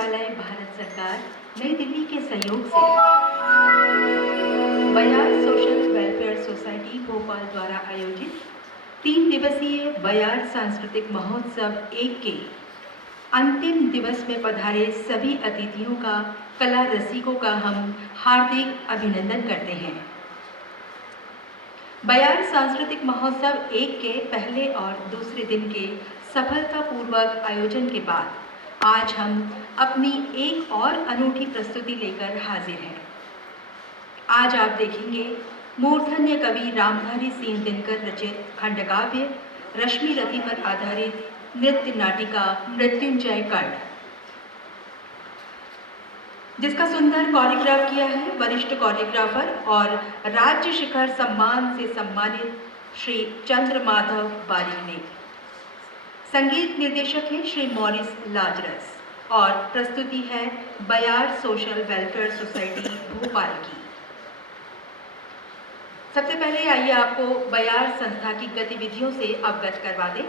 मंत्रालय भारत सरकार नई दिल्ली के सहयोग से बयार सोशल वेलफेयर सोसाइटी भोपाल द्वारा आयोजित 3 दिवसीय बयार सांस्कृतिक महोत्सव 1 के अंतिम दिवस में पधारे सभी अतिथियों का कला रसिकों का हम हार्दिक अभिनंदन करते हैं। बयार सांस्कृतिक महोत्सव 1 के पहले और दूसरे दिन के सफलतापूर्वक आयोजन के बाद आज हम अपनी एक और अनूठी प्रस्तुति लेकर हाजिर हैं। आज आप देखेंगे मूर्धन्य कवि रामधारी सिंह दिनकर रचित खंडकाव्य रश्मि रति पर आधारित नृत्य नाटिका मृत्युंजय कर्ण, जिसका सुंदर कोरियोग्राफ किया है वरिष्ठ कोरियोग्राफर और राज्य शिखर सम्मान से सम्मानित श्री चंद्रमाधव बारिक ने। संगीत निर्देशक हैं श्री मॉरिस लाजरस और प्रस्तुति है बयार सोशल वेलफेयर सोसाइटी भोपाल की। सबसे पहले आइए आपको बयार संस्था की गतिविधियों से अवगत करवा दें।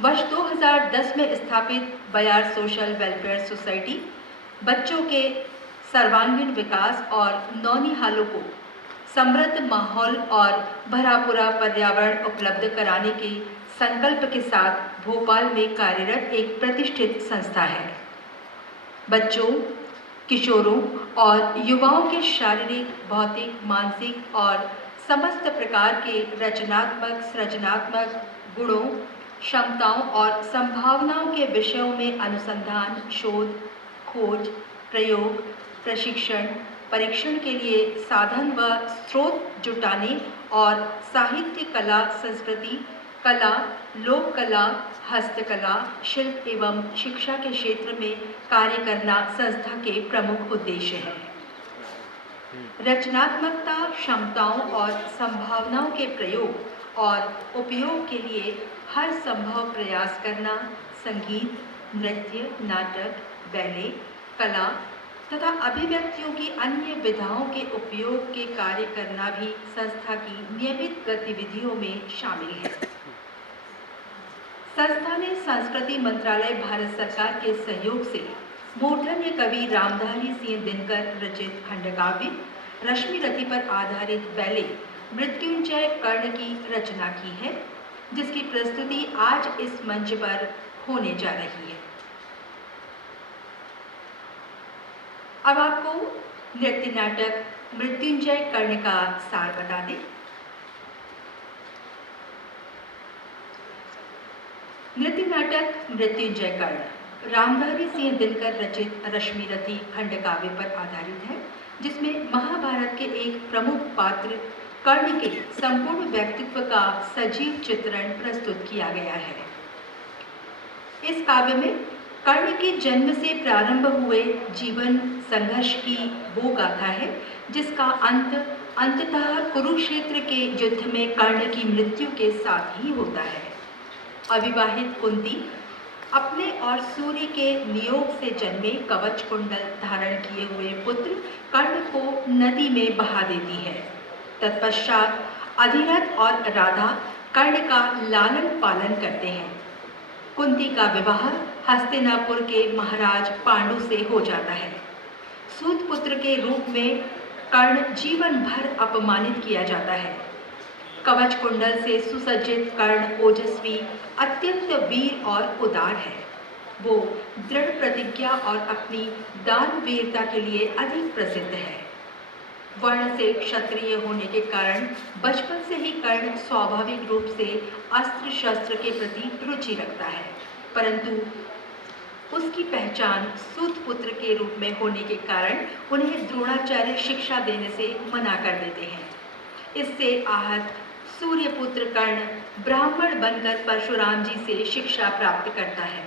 वर्ष 2010 में स्थापित बयार सोशल वेलफेयर सोसाइटी बच्चों के सर्वांगीण विकास और नौनिहालों को समृद्ध माहौल और भरापूरा पर्यावरण उपलब्ध कराने के संकल्प के साथ भोपाल में कार्यरत एक प्रतिष्ठित संस्था है। बच्चों, किशोरों और युवाओं के शारीरिक, भौतिक, मानसिक और समस्त प्रकार के रचनात्मक, सृजनात्मक गुणों, क्षमताओं और संभावनाओं के विषयों में अनुसंधान, शोध, खोज, प्रयोग, प्रशिक्षण, परीक्षण के लिए साधन व स्रोत जुटाने और साहित्य, कला, संस्कृति, कला, लोक कला, हस्तकला, शिल्प एवं शिक्षा के क्षेत्र में कार्य करना संस्था के प्रमुख उद्देश्य हैं। रचनात्मकता, क्षमताओं और संभावनाओं के प्रयोग और उपयोग के लिए हर संभव प्रयास करना, संगीत, नृत्य, नाटक, बैले, कला तथा अभिव्यक्तियों की अन्य विधाओं के उपयोग के कार्य करना भी संस्था की नियमित गतिविधियों में शामिल है। संस्था ने संस्कृति मंत्रालय भारत सरकार के सहयोग से मूर्धन्य कवि रामधारी सिंह दिनकर रचित खंडकाव्य रश्मि रति पर आधारित बैले मृत्युंजय कर्ण की रचना की है, जिसकी प्रस्तुति आज इस मंच पर होने जा रही है। अब आपको नृत्य नाटक मृत्युंजय कर्ण का सार बता दें। नृत्य नाटक मृत्युंजय कर्ण रामधारी सिंह दिनकर रचित रश्मि रति खंडकाव्य पर आधारित है, जिसमें महाभारत के एक प्रमुख पात्र कर्ण के संपूर्ण व्यक्तित्व का सजीव चित्रण प्रस्तुत किया गया है। इस काव्य में कर्ण के जन्म से प्रारंभ हुए जीवन संघर्ष की वो गाथा है, जिसका अंततः कुरुक्षेत्र के युद्ध में कर्ण की मृत्यु के साथ ही होता है। अविवाहित कुंती अपने और सूर्य के नियोग से जन्मे कवच कुंडल धारण किए हुए पुत्र कर्ण को नदी में बहा देती है। तत्पश्चात अधिरथ और राधा कर्ण का लालन पालन करते हैं। कुंती का विवाह हस्तिनापुर के महाराज पांडु से हो जाता है। सूत पुत्र के रूप में कर्ण जीवन भर अपमानित किया जाता है। कवच कुंडल से सुसज्जित कर्ण ओजस्वी, अत्यंत वीर और उदार है। वो दृढ़ प्रतिज्ञा और अपनी दानवीरता के लिए अधिक प्रसिद्ध है। वर्ण से क्षत्रिय होने के कारण बचपन से ही कर्ण स्वाभाविक रूप से अस्त्र शस्त्र के प्रति रुचि रखता है, परंतु उसकी पहचान सूत पुत्र के रूप में होने के कारण उन्हें द्रोणाचार्य शिक्षा देने से मना कर देते हैं। इससे आहत सूर्यपुत्र कर्ण ब्राह्मण बनकर परशुराम जी से शिक्षा प्राप्त करता है,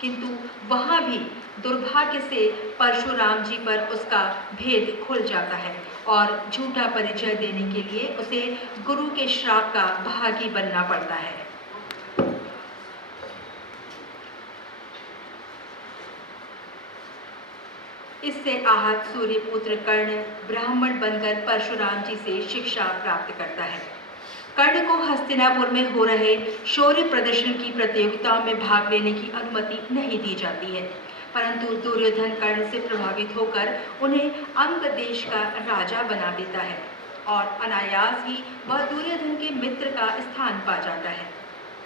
किंतु वहाँ भी दुर्भाग्य से परशुराम जी पर उसका भेद खुल जाता है और झूठा परिचय देने के लिए उसे गुरु के श्राप का भागी बनना पड़ता है। इससे आहत सूर्यपुत्र कर्ण ब्राह्मण बनकर परशुराम जी से शिक्षा प्राप्त करता है। कर्ण को हस्तिनापुर में हो रहे शौर्य प्रदर्शन की प्रतियोगिताओं में भाग लेने की अनुमति नहीं दी जाती है, परंतु दुर्योधन कर्ण से प्रभावित होकर उन्हें अंग देश का राजा बना देता है और अनायास ही वह दुर्योधन के मित्र का स्थान पा जाता है।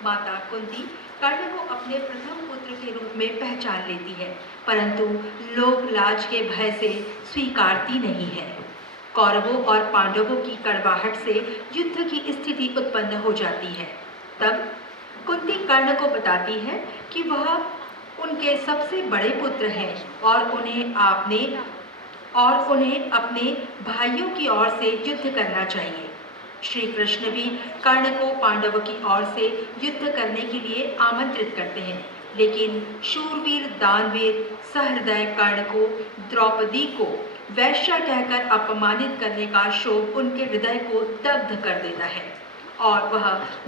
माता कुंती कर्ण को अपने प्रथम पुत्र के रूप में पहचान लेती है, परंतु लोक लाज के भय से स्वीकारती नहीं है। कौरवों और पांडवों की कड़वाहट से युद्ध की स्थिति उत्पन्न हो जाती है। तब कुंती कर्ण को बताती है कि वह उनके सबसे बड़े पुत्र हैं और उन्हें अपने भाइयों की ओर से युद्ध करना चाहिए। श्री कृष्ण भी कर्ण को पांडवों की ओर से युद्ध करने के लिए आमंत्रित करते हैं, लेकिन शूरवीर दानवीर सहृदय कर्ण को द्रौपदी को वैश्या कहकर अपमानित करने का शोक उनके हृदय को दग्ध कर देता है और वह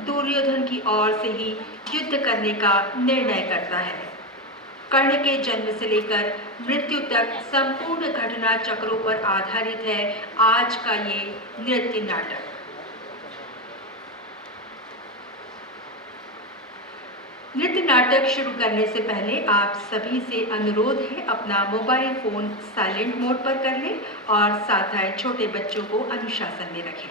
दुर्योधन की ओर से ही युद्ध करने का निर्णय करता है। कर्ण के जन्म से लेकर मृत्यु तक संपूर्ण घटना चक्रों पर आधारित है आज का ये नृत्य नाटक। नृत्य नाटक शुरू करने से पहले आप सभी से अनुरोध है अपना मोबाइल फोन साइलेंट मोड पर कर लें और साथ आए छोटे बच्चों को अनुशासन में रखें।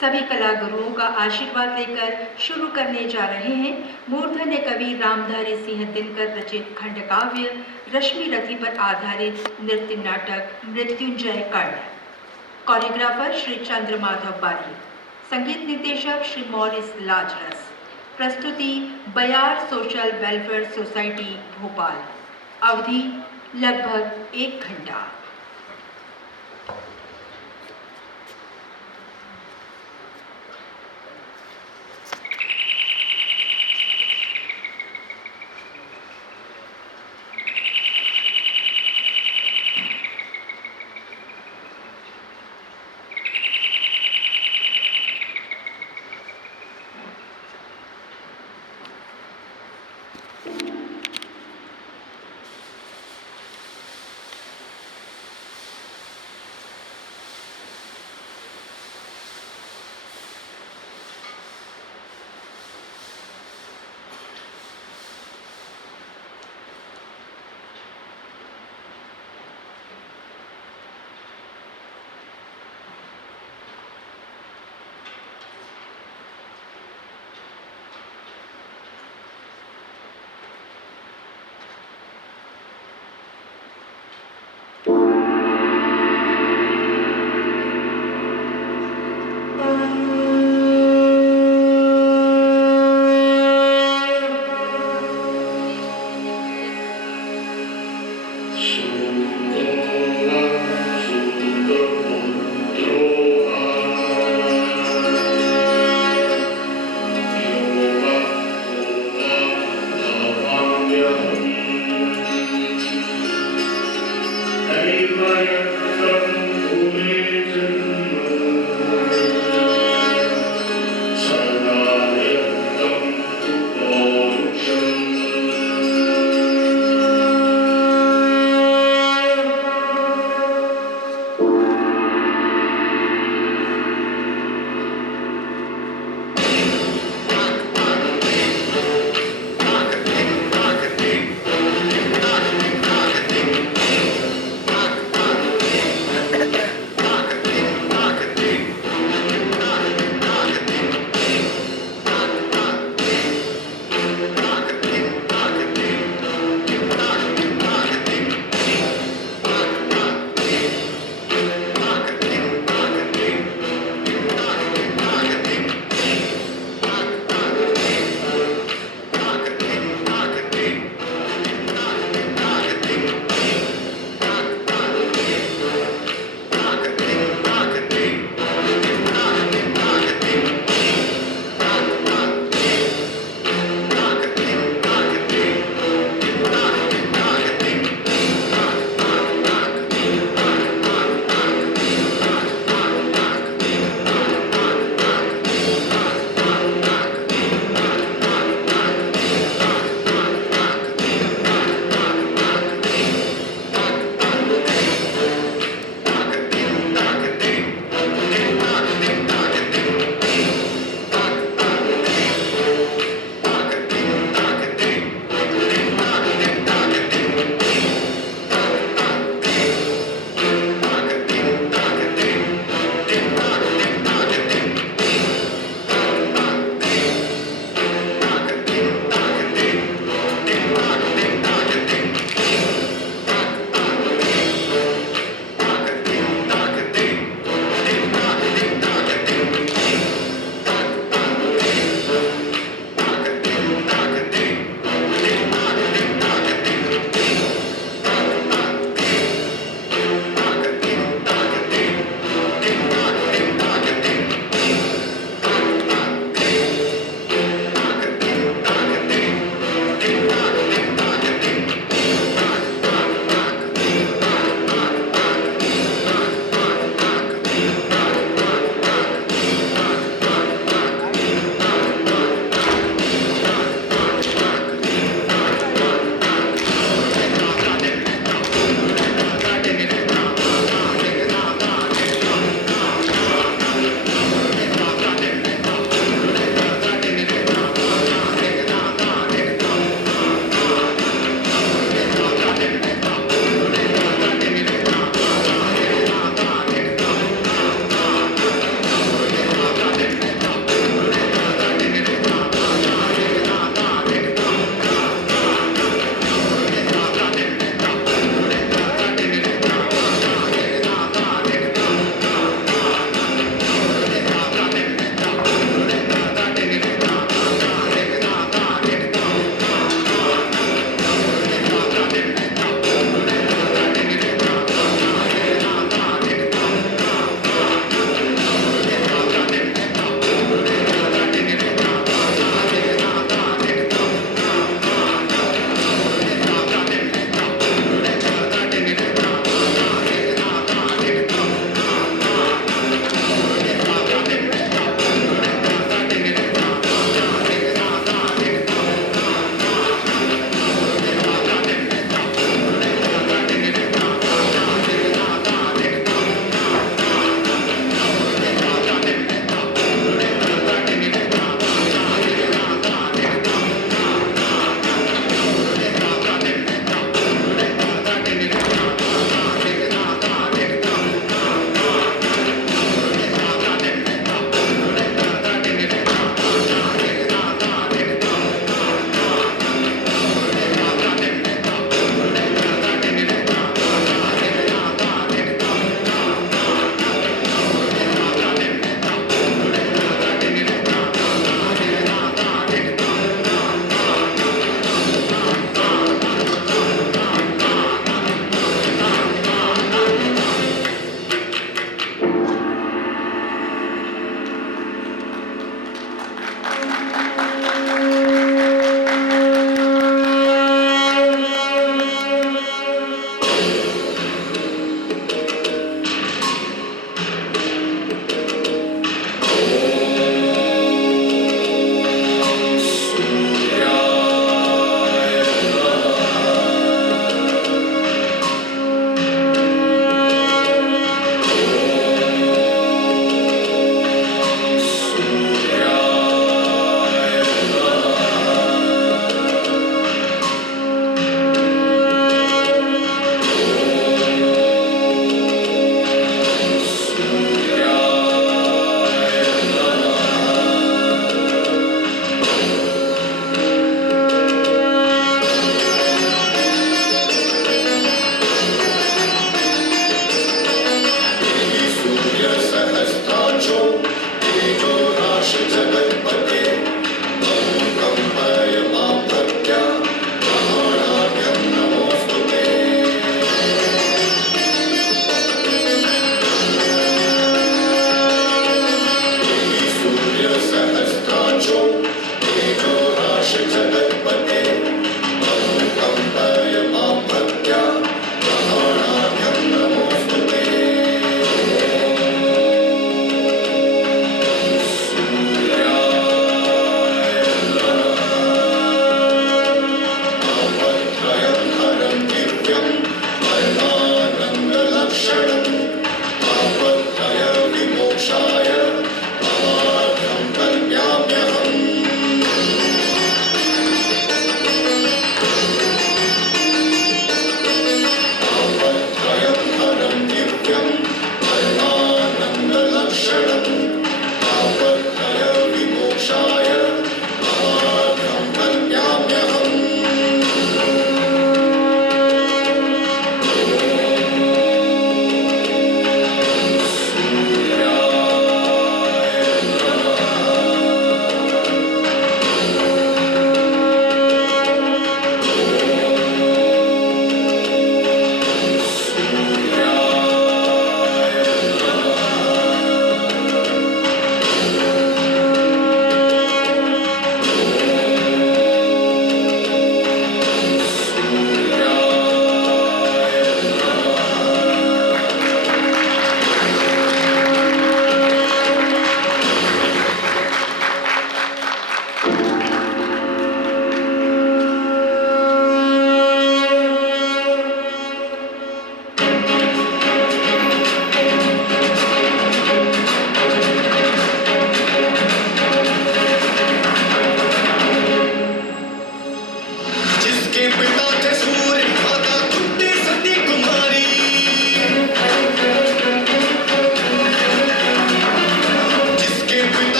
सभी कला गुरुओं का आशीर्वाद लेकर शुरू करने जा रहे हैं मूर्धन्य कवि रामधारी सिंह दिनकर रचित खंडकाव्य रश्मि रथी पर आधारित नृत्य नाटक मृत्युंजय कर्ण। कोरियोग्राफर श्री चंद्र माधव बारी, संगीत निर्देशक श्री मॉरिस लाजरस। प्रस्तुति बयार सोशल वेलफेयर सोसाइटी भोपाल। अवधि लगभग 1 घंटा।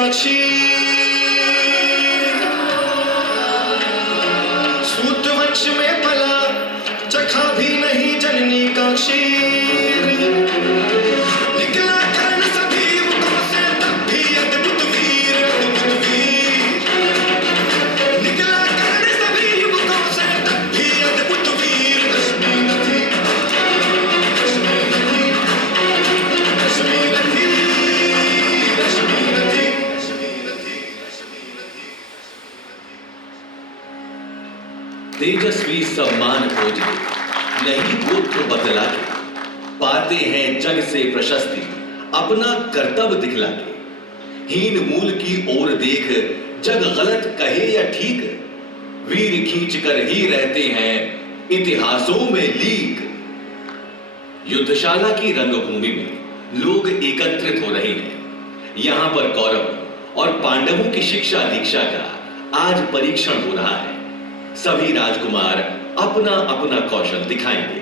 का क्षीर, सूत वंश में पला, चखा भी नहीं जननी का क्षीर। निकला कर्ण सभी युवकों से तब भी अद्भुत वीर, अद्भुत वीर। निकला कर्ण सभी युवकों से तब भी अद्भुत वीर। रश्मि नथी, रश्मि नथी, रश्मि नथी, रश्मि नथी, रश्मि नथी, रश्मि नथी। तेजस्वी सम्मान खोज के, नहीं गोत्र बदला के, पाते हैं जग से प्रशस्ति अपना कर्तव्य दिखला के। हीन मूल की ओर देख जग गलत कहे या ठीक, वीर खींच कर ही रहते हैं इतिहासों में लीक। युद्धशाला की रंगभूमि में लोग एकत्रित हो रहे हैं। यहां पर कौरव और पांडवों की शिक्षा दीक्षा का आज परीक्षण हो रहा है। सभी राजकुमार अपना अपना कौशल दिखाएंगे।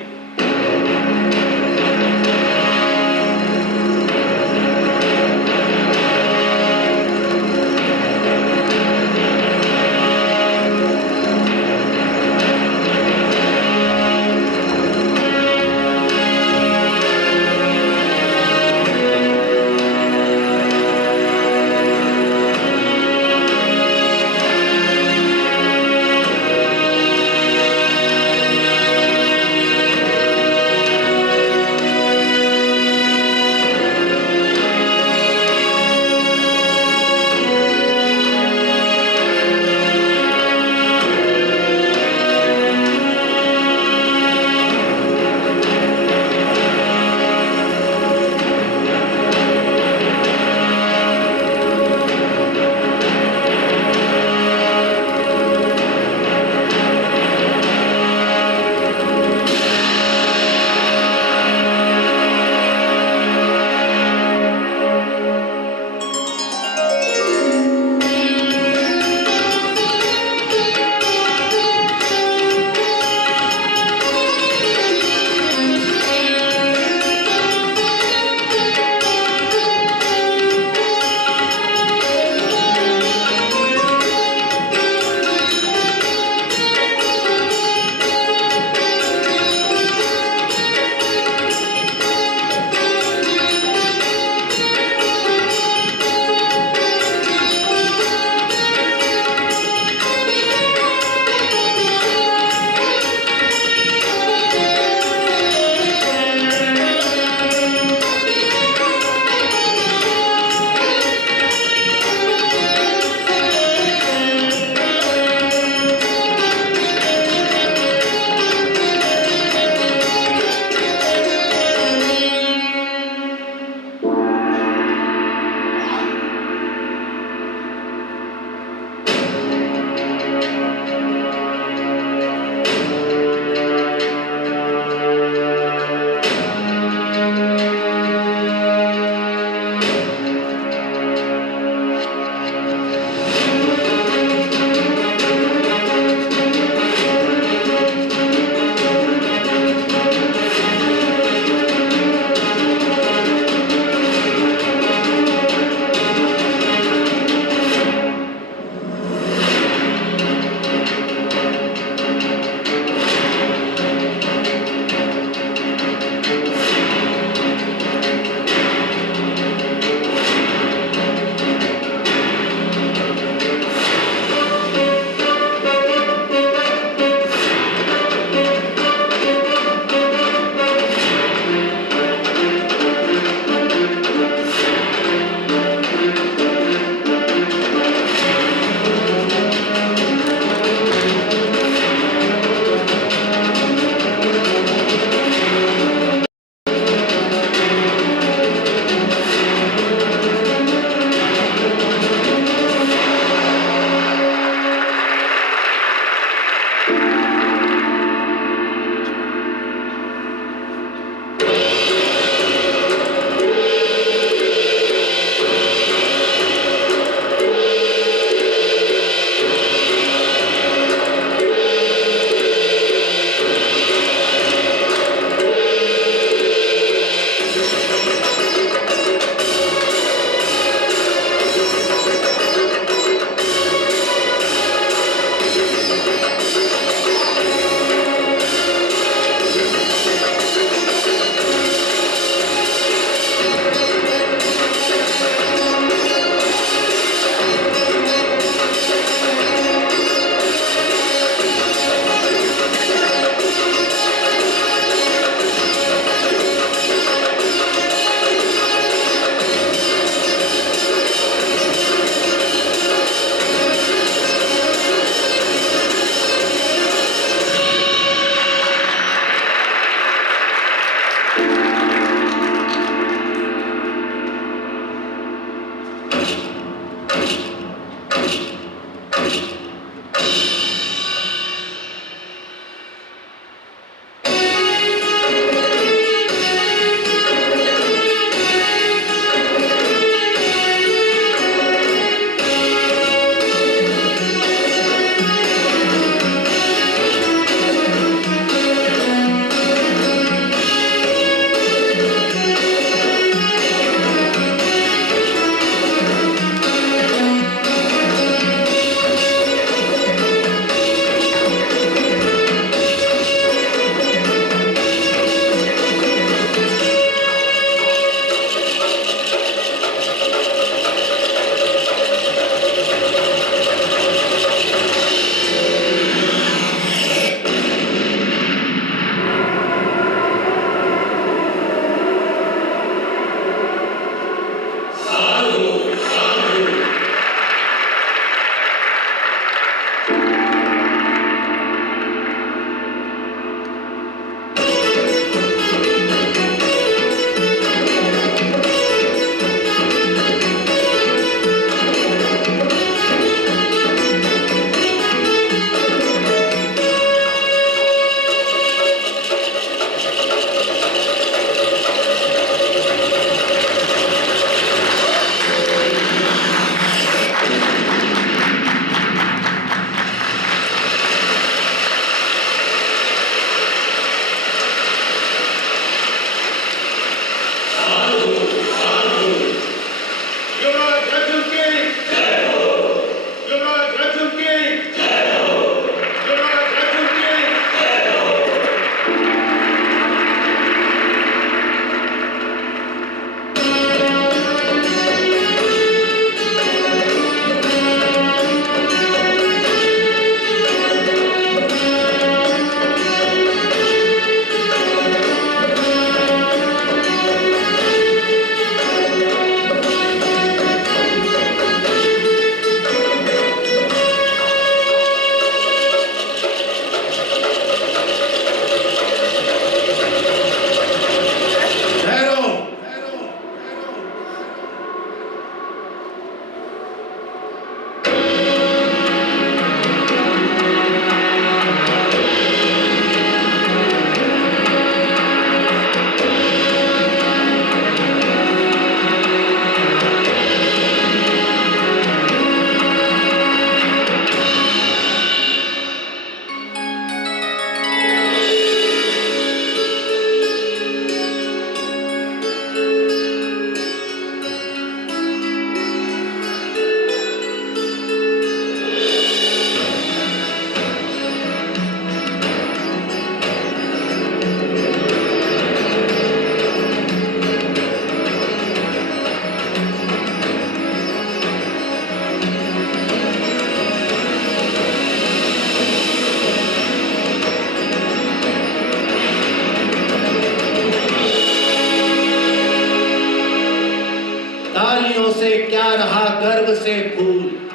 गर्व से फूल।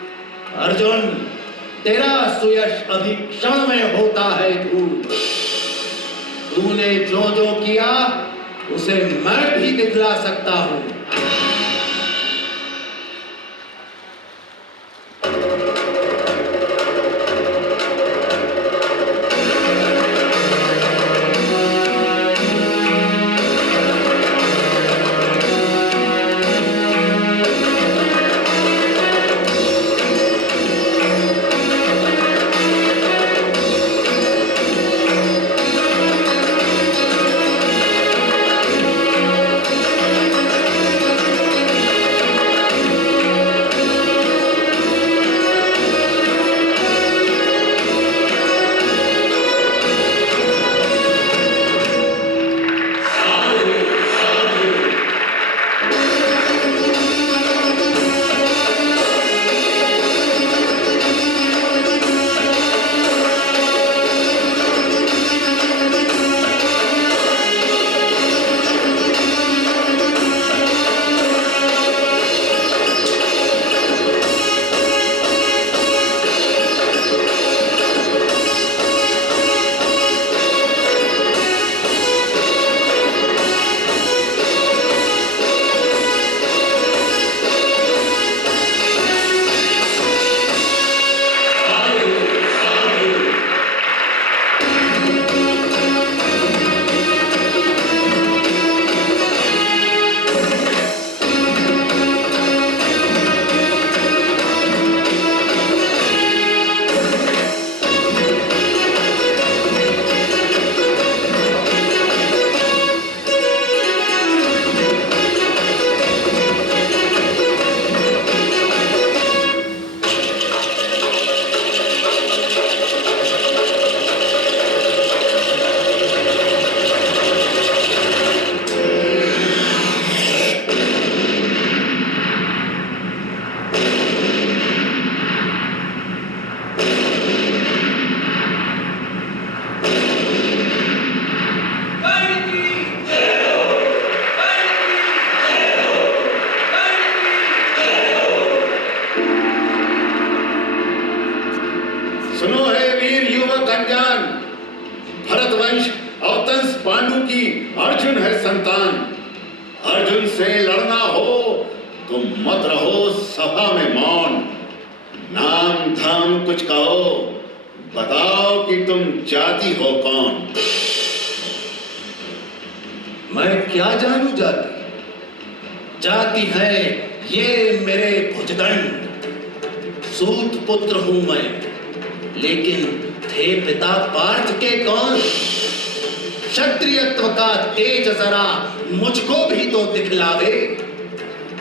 अर्जुन, तेरा सुयश अभी क्षण में होता है धूल। तूने जो जो किया उसे मैं भी दिखला सकता हूं। सुनो है वीर युवक अनजान, भरतवंश अवतंस पांडु की अर्जुन है संतान। अर्जुन से लड़ना हो तो मत रहो सभा में मौन, नाम धाम कुछ कहो, बताओ कि तुम जाति हो कौन। मैं क्या जानू जाति? जाति है ये मेरे भुजदंड। सूत पुत्र हूं मैं, लेकिन थे पिता पार्थ के कौन? क्षत्रियत्व का तेज जरा मुझको भी तो दिखलावे।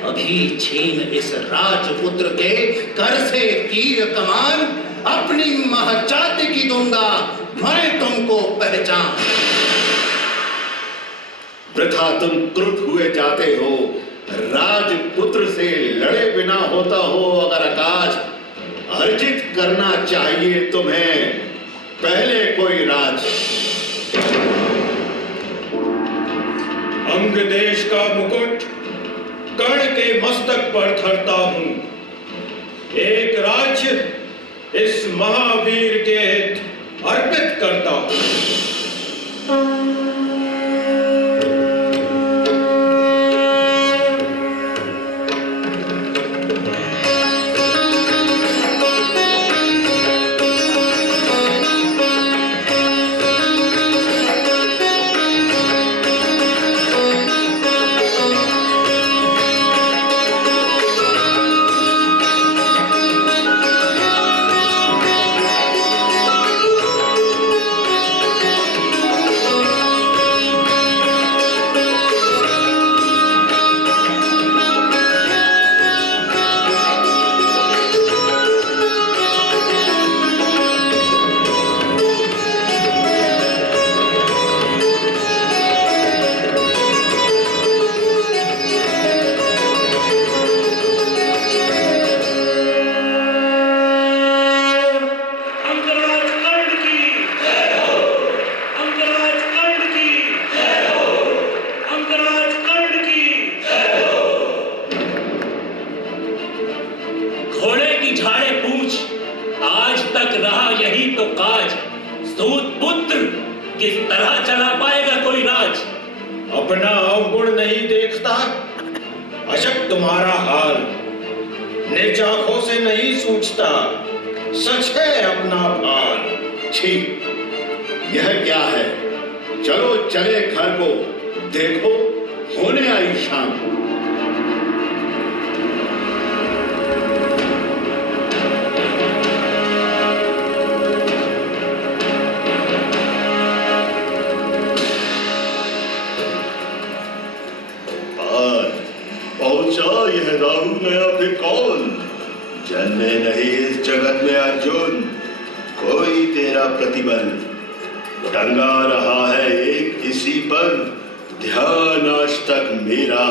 अभी छीन इस राजपुत्र के कर से तीर कमान, अपनी महजाति की दूंगा मैं तुमको पहचान। वृथा तुम क्रुद्ध हुए जाते हो, राजपुत्र से लड़े बिना होता हो अगर आकाश, अर्जित करना चाहिए तुम्हें पहले कोई राज। अंग देश का मुकुट कर्ण के मस्तक पर धरता हूं, एक राज्य इस महावीर के हित अर्पित करता हूं। किस तरह चला पाएगा कोई राज? अपना अवगुण नहीं देखता अशक तुम्हारा हाल, निज आंखों से नहीं सूझता सच है अपना भाल। छी, यह क्या है? चलो चले घर को, देखो होने आई शाम। यह राहु नया फिर कौन? जन्मे नहीं इस जगत में अर्जुन, कोई तेरा प्रतिबल टंगा रहा है एक इसी पर। ध्यान आज तक मेरा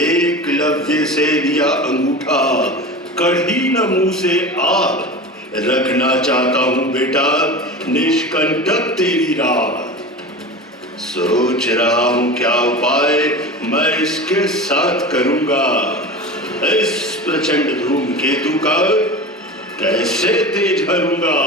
एकलव्य से लिया अंगूठा, कढ़ी न मुंह से आग, रखना चाहता हूं बेटा निष्कंटक तेरी राह। सोच रहा हूं क्या उपाय मैं इसके साथ करूंगा, इस प्रचंड धूमकेतु का कैसे तेज हरूंगा।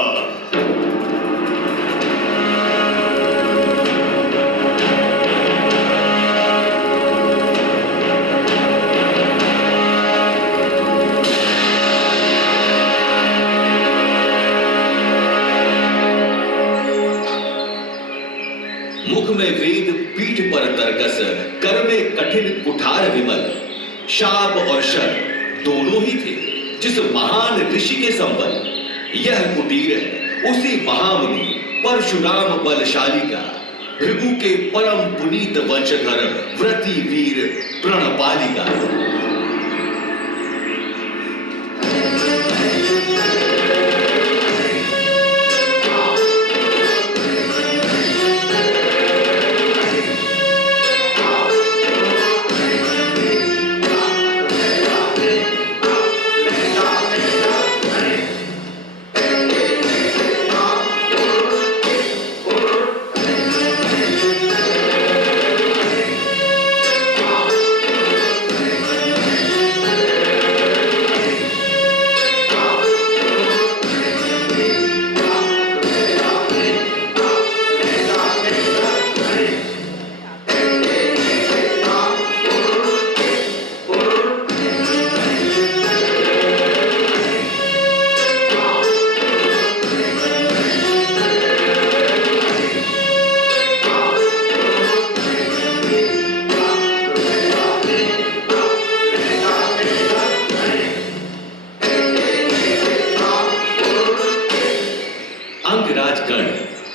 मुख में वेद, पीठ पर तरकस, कर में कठिन कुठार विमल। शाप और शर दोनों ही थे जिस महान ऋषि के संबल। यह कुटीर है उसी महामुनि परशुराम बलशाली का, भृगु के परम पुनीत वंशधर व्रती वीर प्रणपाली का।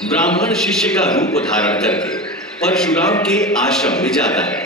ब्राह्मण शिष्य का रूप धारण करके परशुराम के आश्रम में जाता है।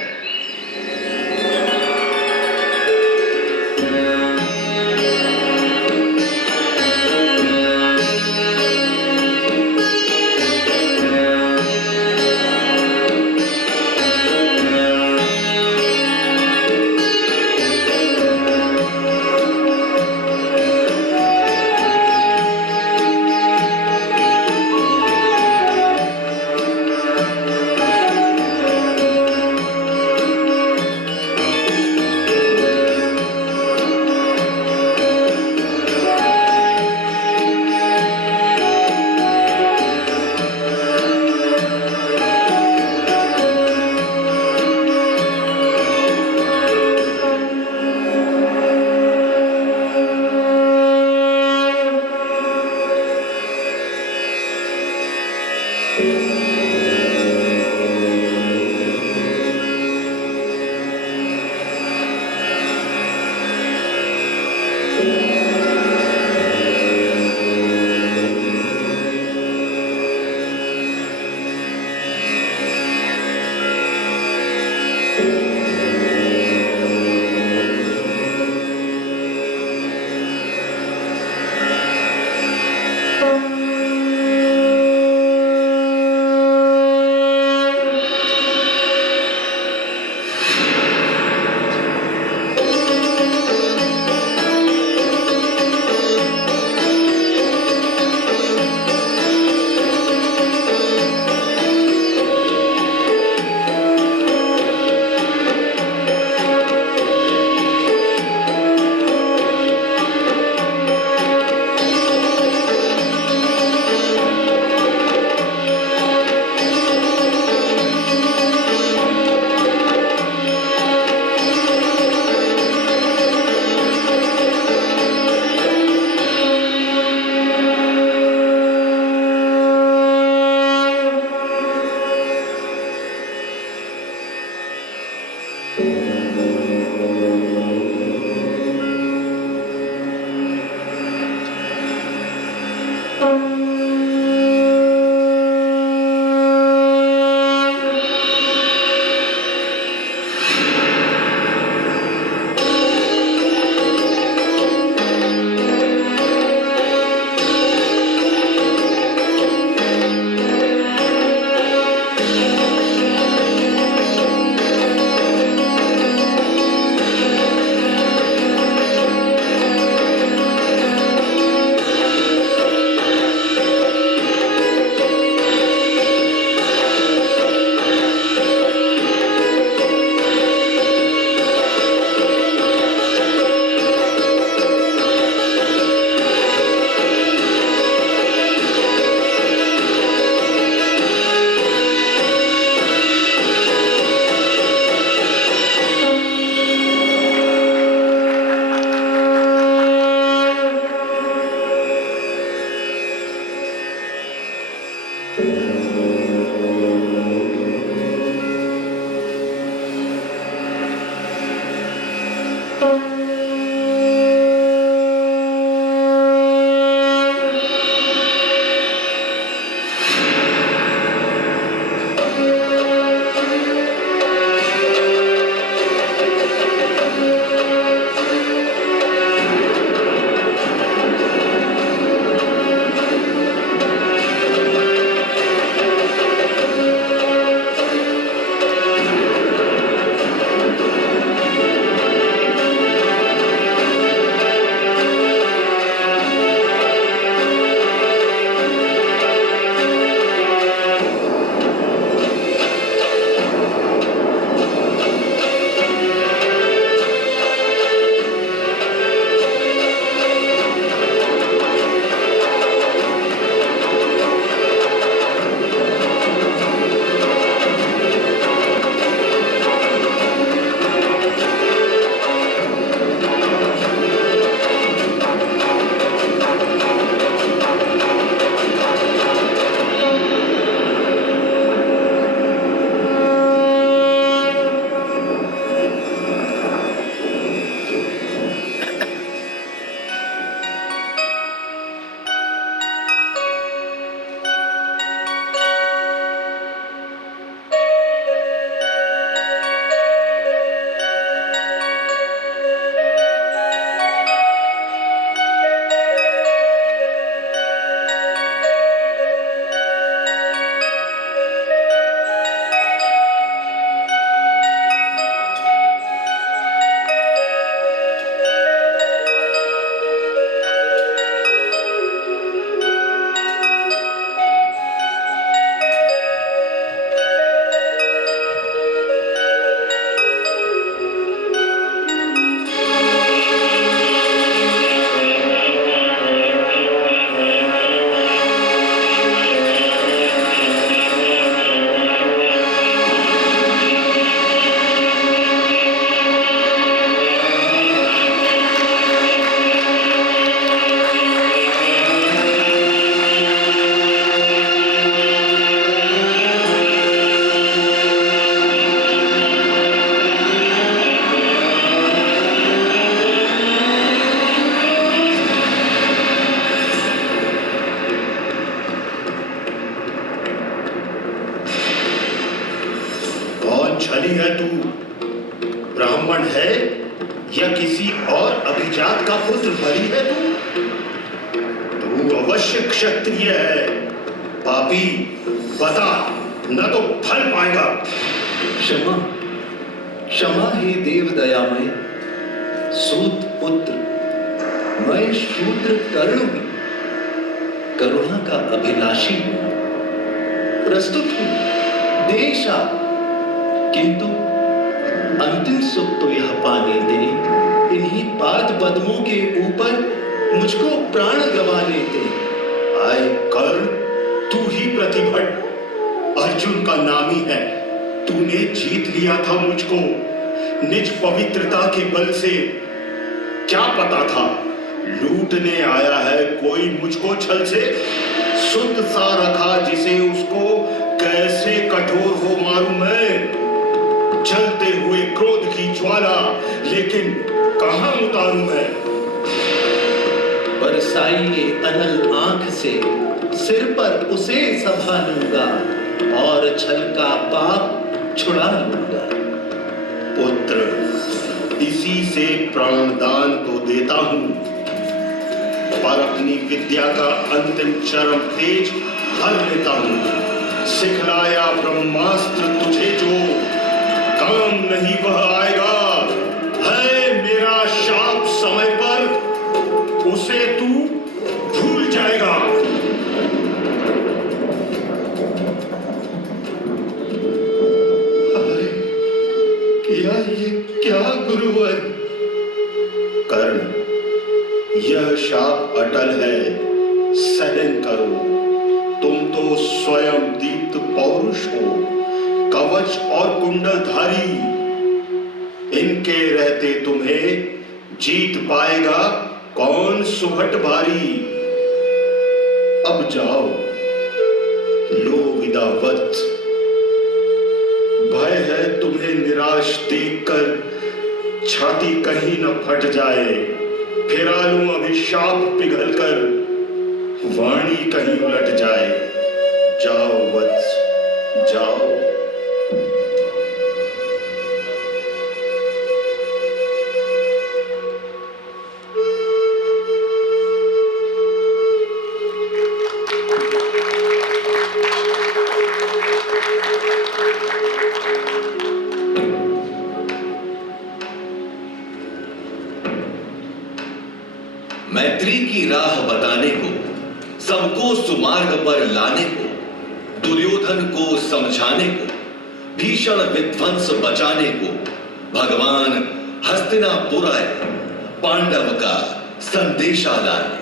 ही है तू? ब्राह्मण है या किसी और अभिजात का पुत्र बलि है तू? तू अवश्य क्षत्रिय है। पापी, बता, न तो फल पाएगा। क्षमा, क्षमा हे देव दयामय, सूत पुत्र, मैं शूद्र कर्ण हूं, करुणा का अभिलाषी हूं, प्रस्तुत हूं देशा, किंतु अंतिम सुख तो यह पाने दे, इन्हीं पाद पद्मों के ऊपर मुझको प्राण गंवाने दे। आय कर्ण, तू ही प्रतिभट अर्जुन का नामी है। तूने जीत लिया था मुझको निज पवित्रता के बल से। क्या पता था लूटने आया है कोई मुझको छल से। सुत सा रखा जिसे उसको कैसे कठोर हो मारूं मैं। जलते हुए क्रोध की ज्वाला लेकिन कहां उतारूं मैं। बरसाइए अनल आंख से सिर पर उसे संभालूंगा और छल का पाप छुड़ा लूंगा। पुत्र, इसी से प्राणदान तो देता हूं, पर अपनी विद्या का अंतिम चरम तेज हर लेता हूं। सिखलाया ब्रह्मास्त्र तुझे जो काम नहीं वह आएगा। है मेरा शाप समय पर, उसे तू भूल जाएगा। ये क्या गुरुवर? कर्ण, यह शाप अटल है, सहन करो। तुम तो स्वयं दीप्त पौरुष हो, कवच और कुंडलधारी। इनके रहते तुम्हें जीत पाएगा कौन सुभट भारी। अब जाओ, लो विदा वत्स। भय है तुम्हें निराश देखकर छाती कहीं न फट जाए। फिरा लूं अभिशाप पिघल कर, वाणी कहीं उलट जाए। जाओ वत्स, जाओ। मैत्री की राह बताने को, सबको सुमार्ग पर लाने को, दुर्योधन को समझाने को, भीषण विध्वंस बचाने को भगवान हस्तिनापुर आए, पांडव का संदेशा लाए।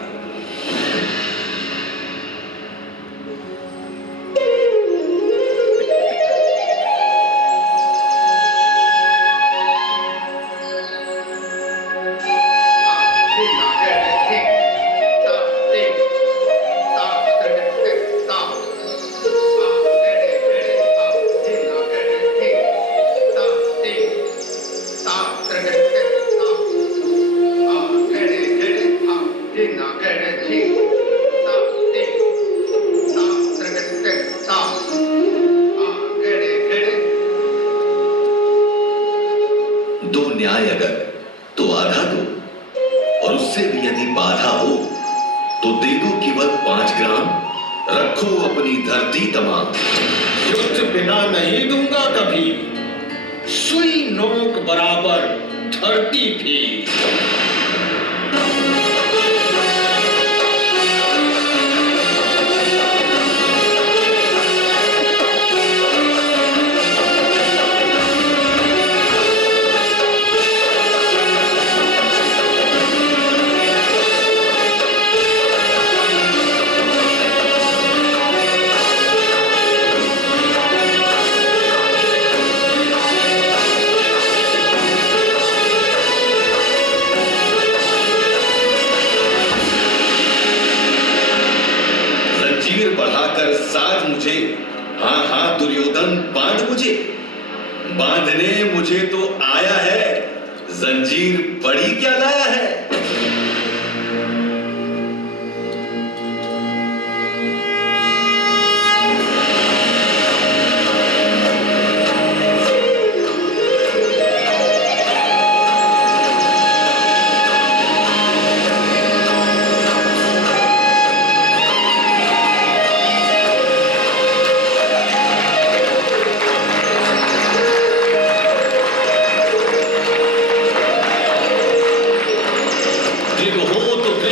दो न्याय अगर तो आधा दो, और उससे भी यदि बाधा हो तो दे दो केवल 5 ग्राम। रखो अपनी धरती तमाम। युद्ध बिना नहीं दूंगा कभी, सुई नोक बराबर धरती भी। बढ़ाकर साध मुझे, हाँ हाँ दुर्योधन बांध मुझे। बांधने मुझे तो आया है, जंजीर बड़ी क्या लाया है।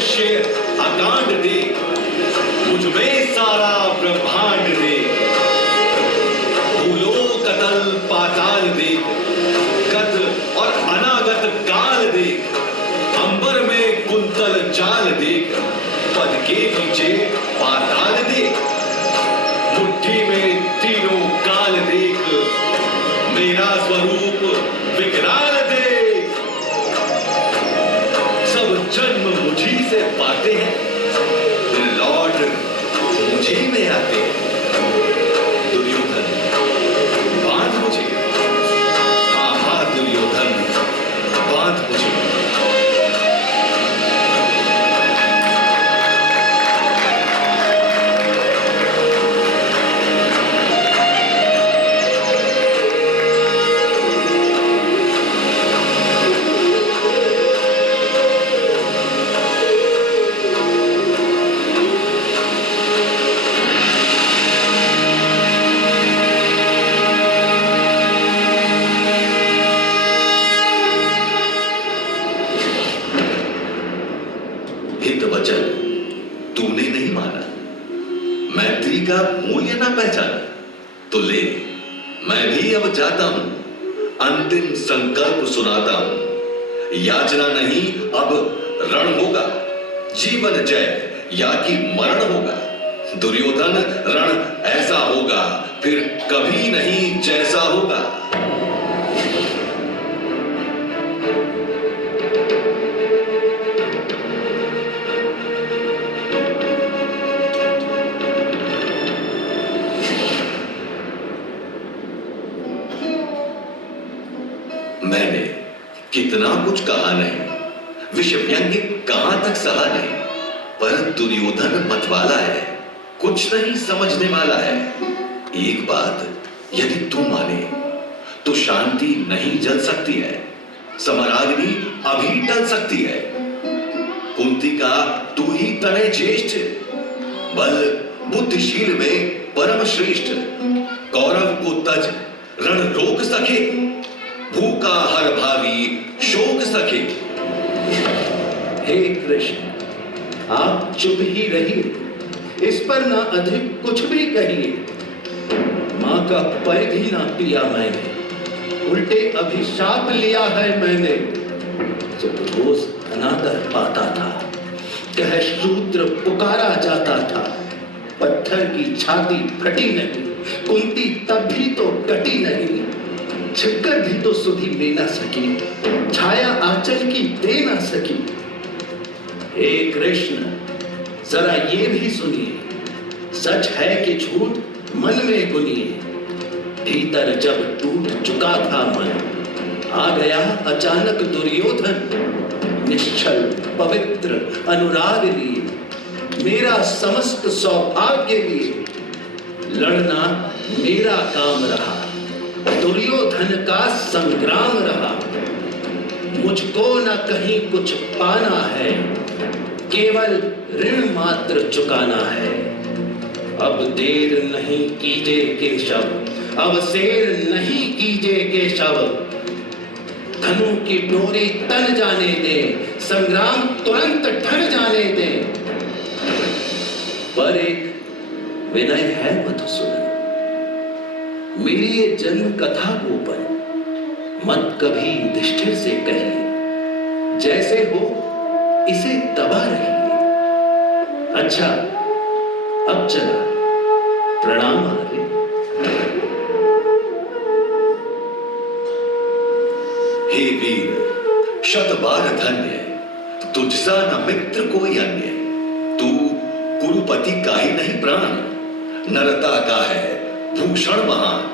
दृश्य अकांड देख, मुझ में सारा ब्रह्मांड देख, भूलो कतल पाताल देख, गत और अनागत काल देख, अंबर में कुंतल जाल देख, पद के नीचे पाताल देख, मुट्ठी में तीनों काल देख, मेरा स्वरूप विकराल देख। सब जन्म मुझी से पाते हैं, फिर लौट मुझे में आते हैं। दुर्योधन बांध मुझे, हाँ हाँ दुर्योधन बांध मुझे। हित वचन तूने नहीं माना, मैत्री का मूल्य ना पहचाना, तो ले मैं भी अब जाता हूं, अंतिम संकल्प सुनाता हूं। याचना नहीं अब रण होगा, जीवन जय या कि मरण होगा। दुर्योधन रण ऐसा होगा, फिर कभी नहीं जैसा होगा। मैंने कितना कुछ कहा नहीं, विषय व्यंग्य कहां तक सहा नहीं, पर दुर्योधन मतवाला है, कुछ नहीं समझने वाला है। एक बात यदि तू माने तो शांति नहीं जल सकती है, समराग्नि अभी टल सकती है। कुंती का तू ही तने ज्येष्ठ, बल बुद्धिशील में परम श्रेष्ठ। कौरव को तज रण रोक सके, भूखा हर भावी शोक सके। हे कृष्ण, आप चुप ही रहिए, इस पर ना अधिक कुछ भी कहिए। मां का पैग ही ना पिया मैंने, उल्टे अभिशाप लिया है मैंने। जब रोज अनादर पाता था, कह शूद्र पुकारा जाता था। पत्थर की छाती फटी नहीं, कुंती तब भी तो कटी नहीं। छिपकर भी तो सुधी ले ना सकी, छाया आंचल की दे ना सकी। हे कृष्ण, जरा ये भी सुनिए, सच है कि झूठ मन में गुनिए। भीतर जब टूट चुका था मन, आ गया अचानक दुर्योधन। निश्चल पवित्र अनुराग लिए, मेरा समस्त सौभाग्य लिए। लड़ना मेरा काम रहा, दुर्योधन का संग्राम रहा। मुझको न कहीं कुछ पाना है, केवल ऋण मात्र चुकाना है। अब देर नहीं कीजे केशव, अब शेर नहीं कीजे केशव। धनु की डोरी तन जाने दे, संग्राम तुरंत ठन जाने दे। पर एक विनय है मधुसूदन, मेरी ये जन्म कथा गोपन मत कभी युधिष्ठिर से कहिए। जैसे हो इसे दबा रहिए। अच्छा, अब चला, प्रणाम आर्य। हे वीर, शत बार धन्य, तुझसा न मित्र कोई अन्य। तू कुरुपति का ही नहीं प्राण, नरता का है भूषण महान।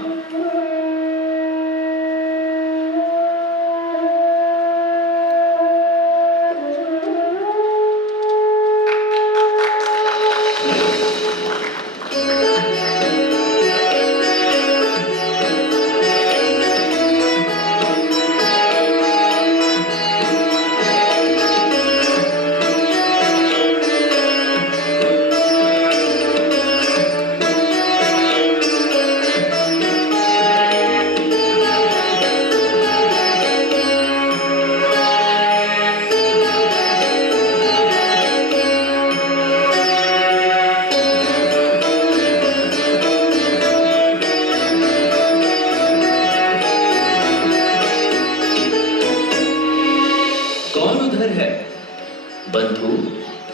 बंधु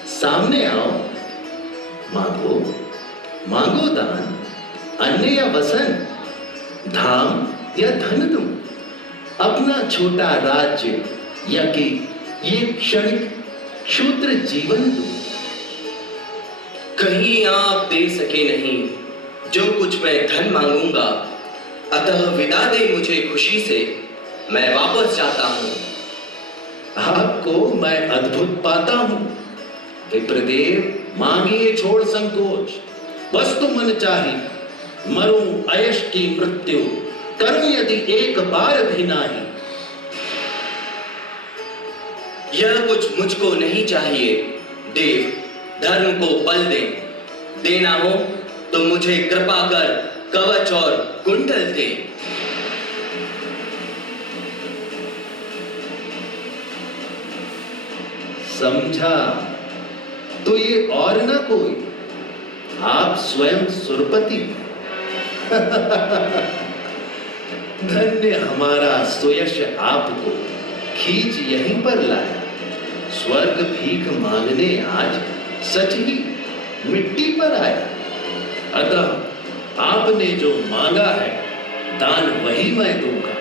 सामने आओ, मांगो मांगो दान, अन्न या वसन, धाम या धन दूं, अपना छोटा राज्य या कि ये क्षणिक क्षुद्र जीवन दूं। कहीं आप दे सके नहीं जो कुछ मैं धन मांगूंगा, अतः विदा दे मुझे खुशी से, मैं वापस जाता हूं। आपको मैं अद्भुत पाता हूं। विप्रदेव, मांगिए छोड़ संकोच, वस्तु मन चाही, मरूं अयश की मृत्यु, करूं यदि एक बार भी नाही। यह कुछ मुझको नहीं चाहिए देव, धर्म को बल दें, देना हो तो मुझे कृपा कर कवच और कुंडल दे। समझा तो ये और न कोई, आप स्वयं सुरपति। धन्य हमारा सुयश आपको खींच यहीं पर लाया। स्वर्ग भीख मांगने आज सच ही मिट्टी पर आया। अतः आपने जो मांगा है दान वही मैं दूंगा।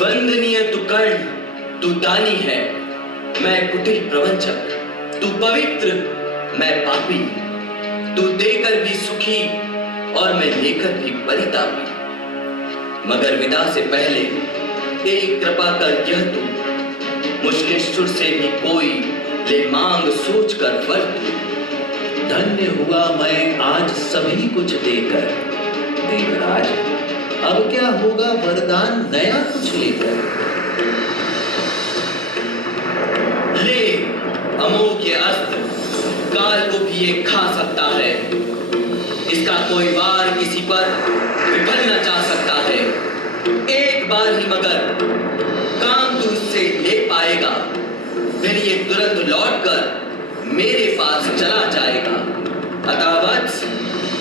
वंदनीय तू कर्ण, तू दानी है, मैं कुटिल प्रवंचक, तू पवित्र, मैं पापी, तू देकर भी सुखी और मैं लेकर भी परितापी। मगर विदा से पहले एक कृपा कर यह तू मुझ निष्ठुर से भी कोई ले मांग सोच कर वर तू। धन्य हुआ मैं आज सभी कुछ देकर। देवराज, अब क्या होगा वरदान नया कुछ लेकर। ले अमोघ अस्त्र, काल को भी ये खा सकता है, इसका कोई वार किसी पर विफल न जा सकता है। एक बार ही मगर काम तू इससे ले पाएगा, फिर ये तुरंत लौटकर मेरे पास चला जाएगा। अतः वत्स,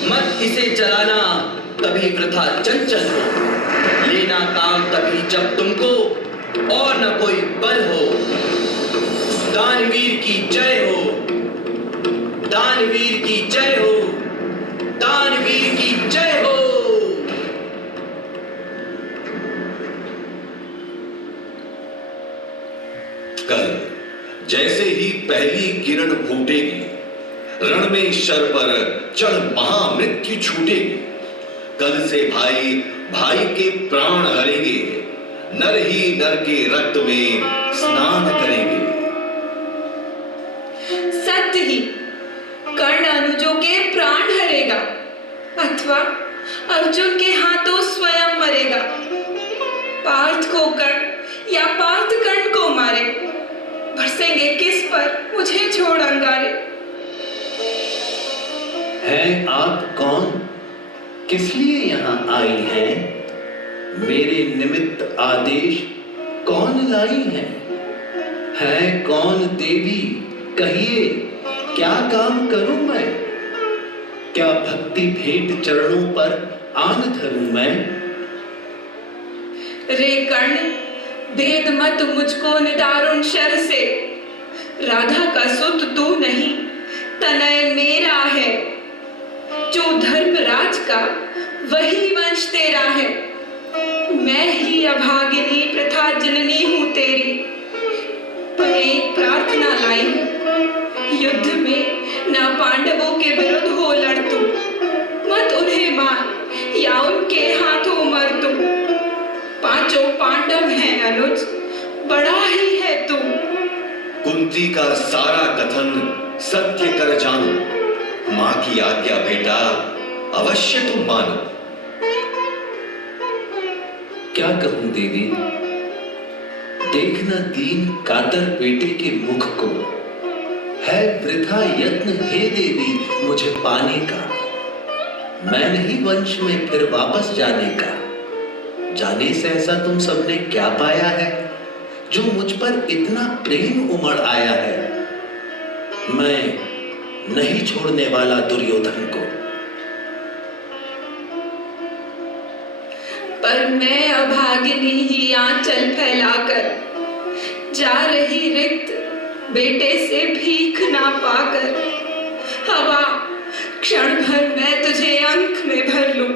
मत इसे चलाना कभी वृथा चंचल हो, लेना काम तभी जब तुमको और न कोई बल हो। दानवीर की जय हो, दानवीर की जय हो, दानवीर की जय हो। कल जैसे ही पहली किरण फूटेगी, रण में शर पर चढ़ महामृत्यु छूटेगी। कल से भाई भाई के प्राण हरेंगे, नर ही नर के रक्त में स्नान करेंगे। सत्य ही कर्ण अनुजों के प्राण हरेगा, अथवा अर्जुन के हाथों स्वयं मरेगा। पार्थ को कर्ण या पार्थ कर्ण को मारे, बरसेंगे किस पर मुझे छोड़ अंगारे। हैं आप कौन, किस लिए यहाँ आई हैं? मेरे निमित्त आदेश कौन लाई हैं? है कौन देवी, कहिए क्या काम करूं मैं? क्या भक्ति भेंट चरणों पर आन धरूं मैं? रे कर्ण, भेद मत मुझको निदारुण शर से। राधा का सुत तू नहीं, तनय मेरा है। जो धर्मराज का वही वंश तेरा है। मैं ही अभागिनी प्रथा जननी हूं तेरी। पर एक प्रार्थना लाई, युद्ध में ना पांडवों के विरुद्ध हो लड़ तू। मत उन्हें मार या उनके हाथों मर तू। पांचों पांडव हैं अनुज, बड़ा ही है तू। कुंती का सारा कथन सत्य कर जानो, मां की आज्ञा बेटा अवश्य तुम मानो। क्या कहूं देवी, देखना दीन कातर बेटे के मुख को, है वृथा यत्न हे देवी मुझे पाने का। मैं नहीं वंश में फिर वापस जाने का। जाने से ऐसा तुम सबने क्या पाया है जो मुझ पर इतना प्रेम उमड़ आया है। मैं नहीं छोड़ने वाला दुर्योधन को। पर मैं अभागिनी ही आंचल फैलाकर जा रही रिक्त बेटे से भीख ना पाकर, हवा क्षण भर मैं तुझे अंक में भर लूं,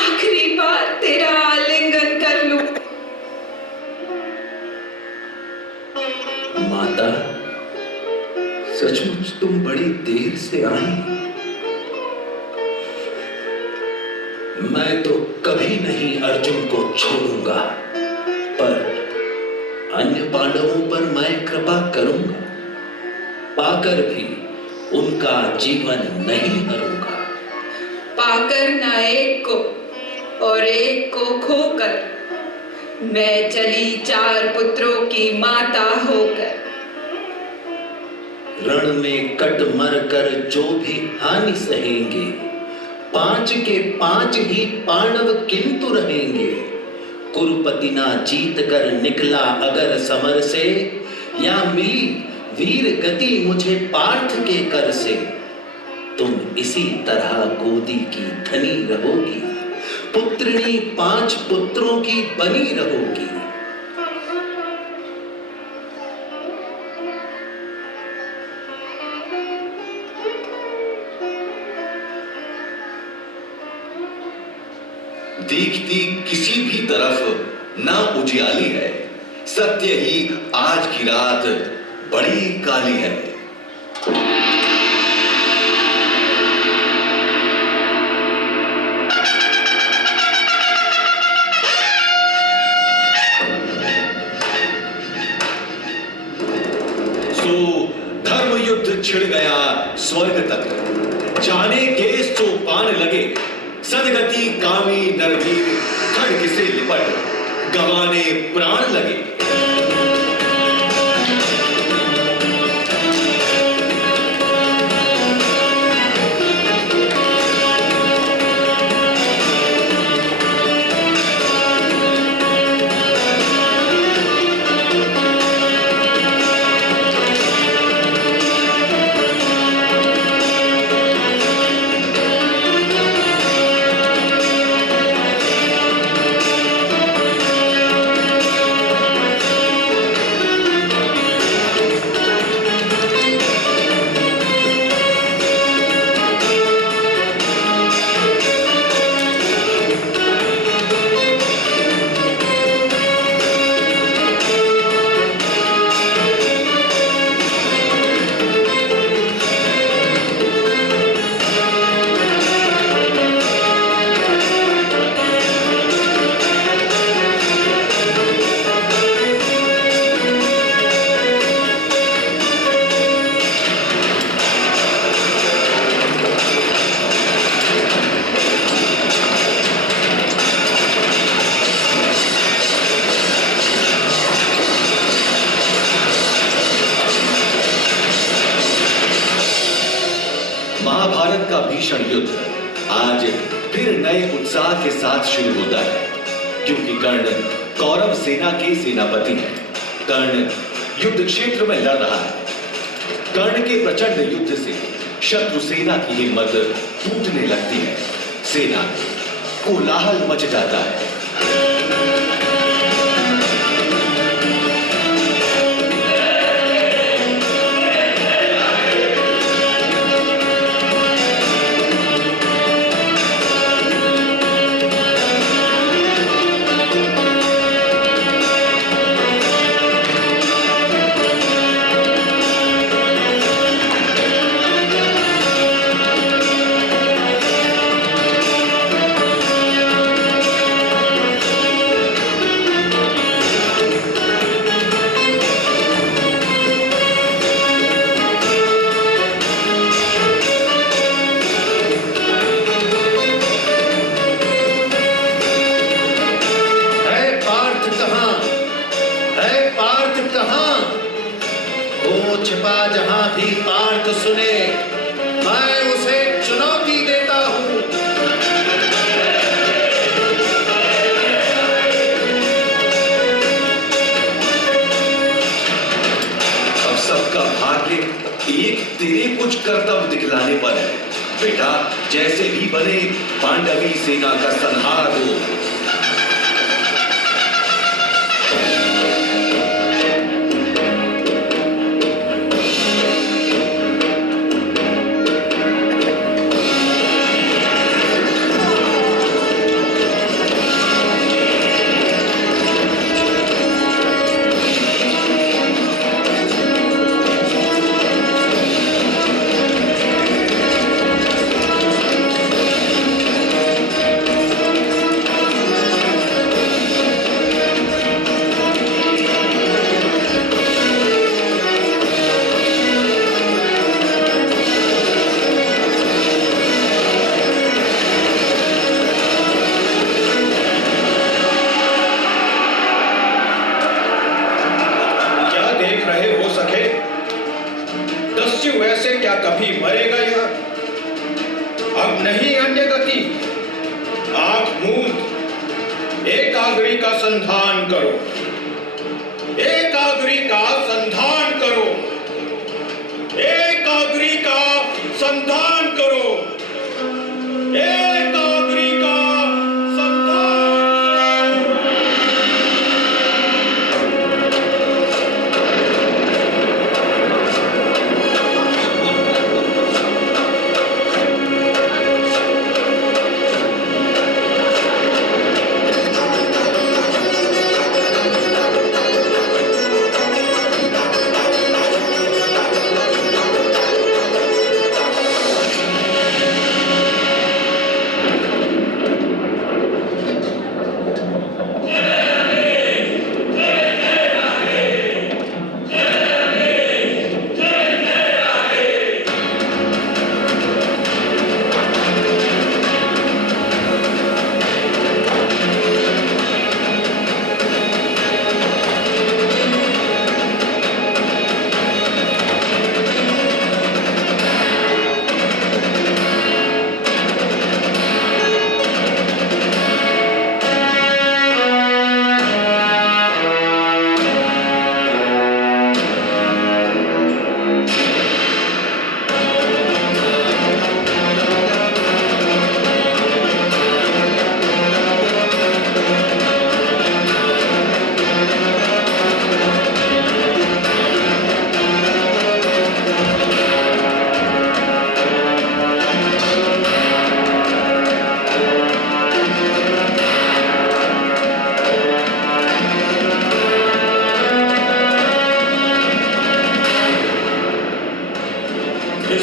आखिरी बार तेरा आलिंगन कर लूं। माता, सचमुच तुम बड़ी देर से आई। मैं तो कभी नहीं अर्जुन को छोड़ूंगा, पर अन्य पांडवों पर मैं कृपा करूंगा। पाकर भी उनका जीवन नहीं हरूंगा। पाकर न एक को और एक को खोकर, मैं चली 4 पुत्रों की माता होकर। रण में कट मर कर जो भी हानि सहेंगे, 5 के 5 ही पांडव किंतु रहेंगे। कुरुपति ना जीत कर निकला अगर समर से, या मिली वीर गति मुझे पार्थ के कर से, तुम इसी तरह गोदी की धनी रहोगी, पुत्रिणी 5 पुत्रों की बनी रहोगी। देखती किसी भी तरफ ना उजियाली है, सत्य ही आज की रात बड़ी काली है। सो धर्म युद्ध छिड़ गया स्वर्ग तक, जाने के सोपान लगे, सदगति कामी नरवीर खड्ग से लिपट, गंवाने प्राण लगे। महाभारत का भीषण युद्ध आज फिर नए उत्साह के साथ शुरू होता है, क्योंकि कर्ण कौरव सेना के सेनापति हैं। कर्ण युद्ध क्षेत्र में लड़ रहा है। कर्ण के प्रचंड युद्ध से शत्रु सेना की हिम्मत टूटने लगती है। सेना कोलाहल मच जाता है। जो छिपा जहां भी पार्थ सुने, मैं उसे चुनौती देता हूं। अब सबका भाग्य एक तेरे कुछ कर्तव्य दिखलाने पर है। बेटा, जैसे भी बने पांडवी सेना का संहार हो। वैसे क्या कभी मरेगा यह? अब नहीं अन्य गति। आंख मूंद एकाग्री का संधान करो, एकाग्री का संधान करो, एकाग्री का संधान करो, एकाग्री का संधान करो।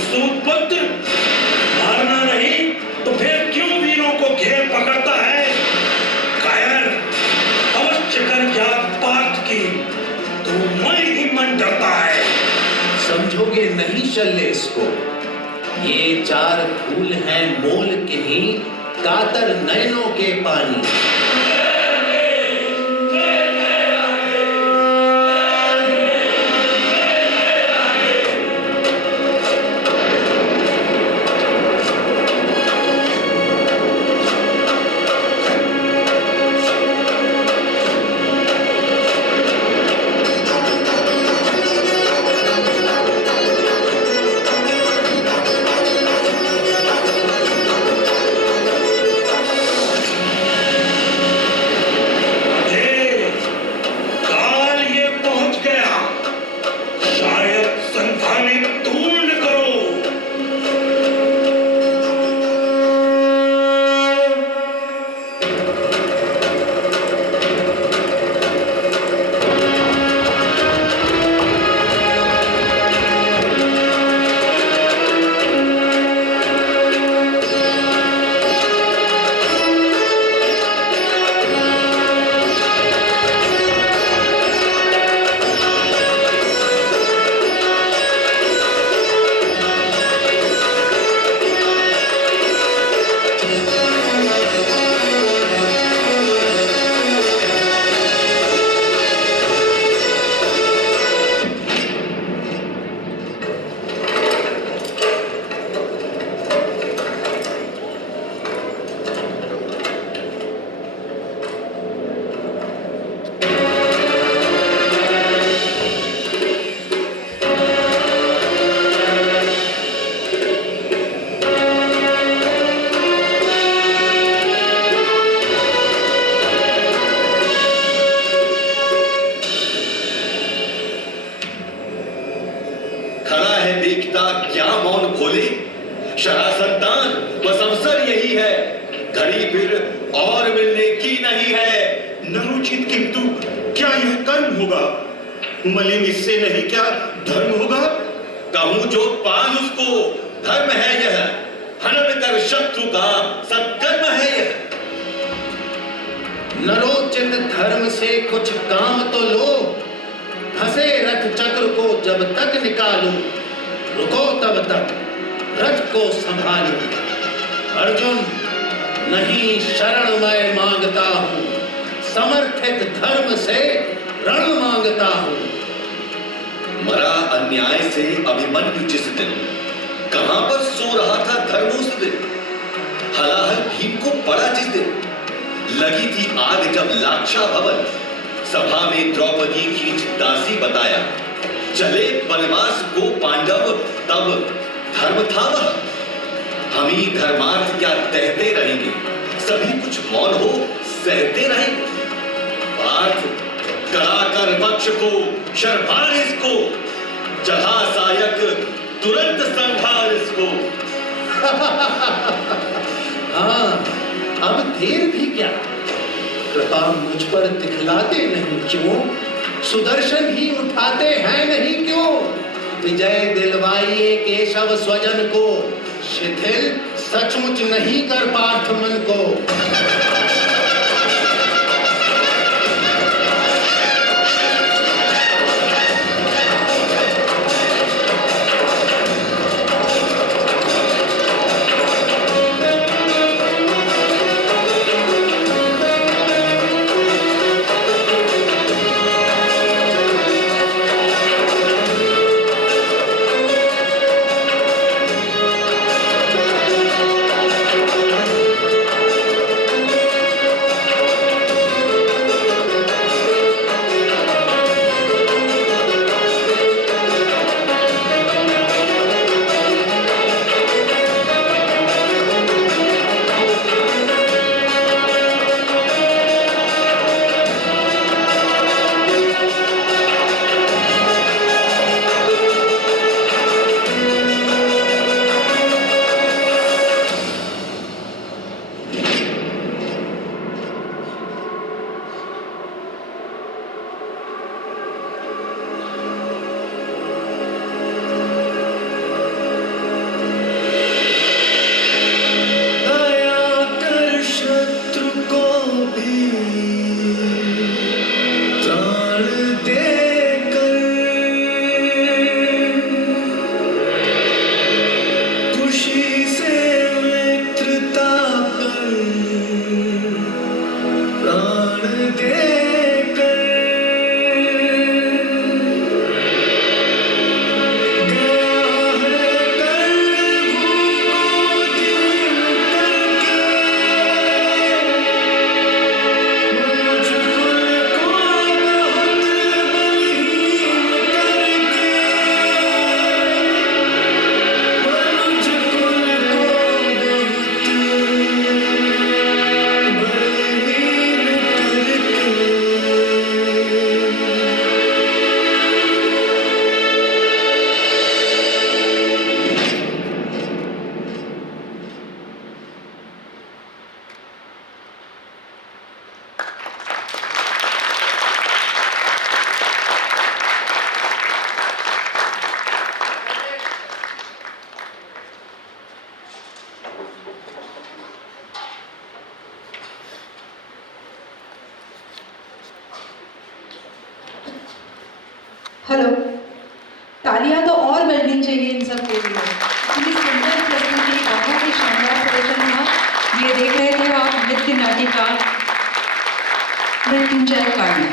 सूतपुत्र, मारना नहीं तो फिर क्यों वीरों को घेर पकड़ता है? कायर, अवश्य कर याद पार्थ की, तो मैं ही मन डरता है। समझोगे नहीं शल्येश को? ये चार फूल हैं मोल के ही, कातर नयनों के पानी। है देखता क्या मौन भोले, शरासंतान बस अवसर यही है, घड़ी फिर और मिलने की नहीं है। नरोचित किंतु क्या यह कर्म होगा? मलिन इससे नहीं क्या धर्म होगा? कहूं जो पाल उसको, धर्म है यह, हनन कर शत्रु का सत्कर्म है यह। नरोचित धर्म से कुछ काम तो लो, धसे रथ चक्र को जब तक निकालो, रुको तब तक रथ को संभालो। अर्जुन नहीं शरण मैं मांगता हूं, समर्थित धर्म से रण मांगता हूं। मरा अन्याय से अभिमन्यु जिस दिन, कहां पर सो रहा था धर्म उस दिन, हलाहल भीम को पड़ा जिस दिन, लगी थी आग जब लाक्षा भवन, सभा में द्रौपदी खींच दासी बताया, चले वनवास को पांडव तब धर्म था वह। हम ही धर्मार्थ क्या कहते रहेंगे, सभी कुछ मौन हो सहते रहेंगे। पार्थ कराकर पक्ष को, शर्पान इसको, जहां सायक तुरंत संभाल इसको। हाँ, अब देर भी क्या, कृपा मुझ पर दिखलाते नहीं क्यों, सुदर्शन ही उठाते हैं नहीं क्यों। विजय दिलवाइए केशव स्वजन को, शिथिल सचमुच नहीं कर पार्थ मन को। हेलो, तालियां तो और बजनी चाहिए इन सब के लिए। इतनी सुंदर प्रस्तुति, बहुत ही शानदार प्रदर्शन था। ये देख रहे थे आप नृत्य नाटिका मृत्युंजय कर्ण,